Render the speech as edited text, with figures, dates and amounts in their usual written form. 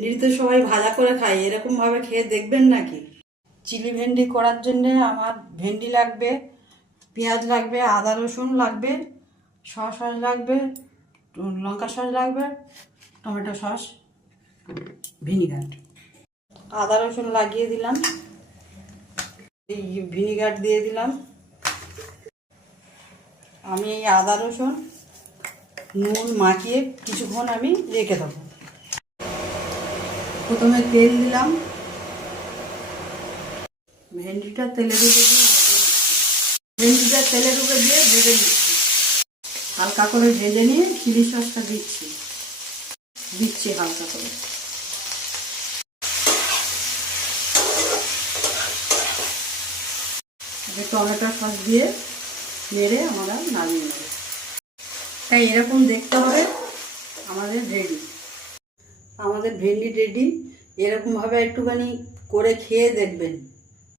ভেন্ডি তো সবাই ভাজা করে খায়, এরকমভাবে খেয়ে দেখবেন নাকি? চিলি ভেন্ডি করার জন্যে আমার ভেন্ডি লাগবে, পেঁয়াজ লাগবে, আদা রসুন লাগবে, সস লাগবে, লঙ্কা সস লাগবে, টমেটো সস, ভিনিগার। আদা রসুন লাগিয়ে দিলাম, এই ভিনিগার দিয়ে দিলাম। আমি এই আদা রসুন নুন মাখিয়ে কিছুক্ষণ আমি রেখে দেবো। প্রথমে তেল দিলাম, ভেন্ডিটা তেলের উপরে দিয়ে ভেন্ডিটা তেলের উপরে দিয়ে ভেজে নিচ্ছি। হালকা করে ভেজে নিয়ে চিলি সসটা দিচ্ছি হালকা করে। টমেটো সস দিয়ে নেড়ে আমরা নামিয়ে নেব। তাই এরকম দেখতে হবে। আমাদের ভেন্ডি রেডি। এরকমভাবে একটুখানি করে খেয়ে দেখবেন।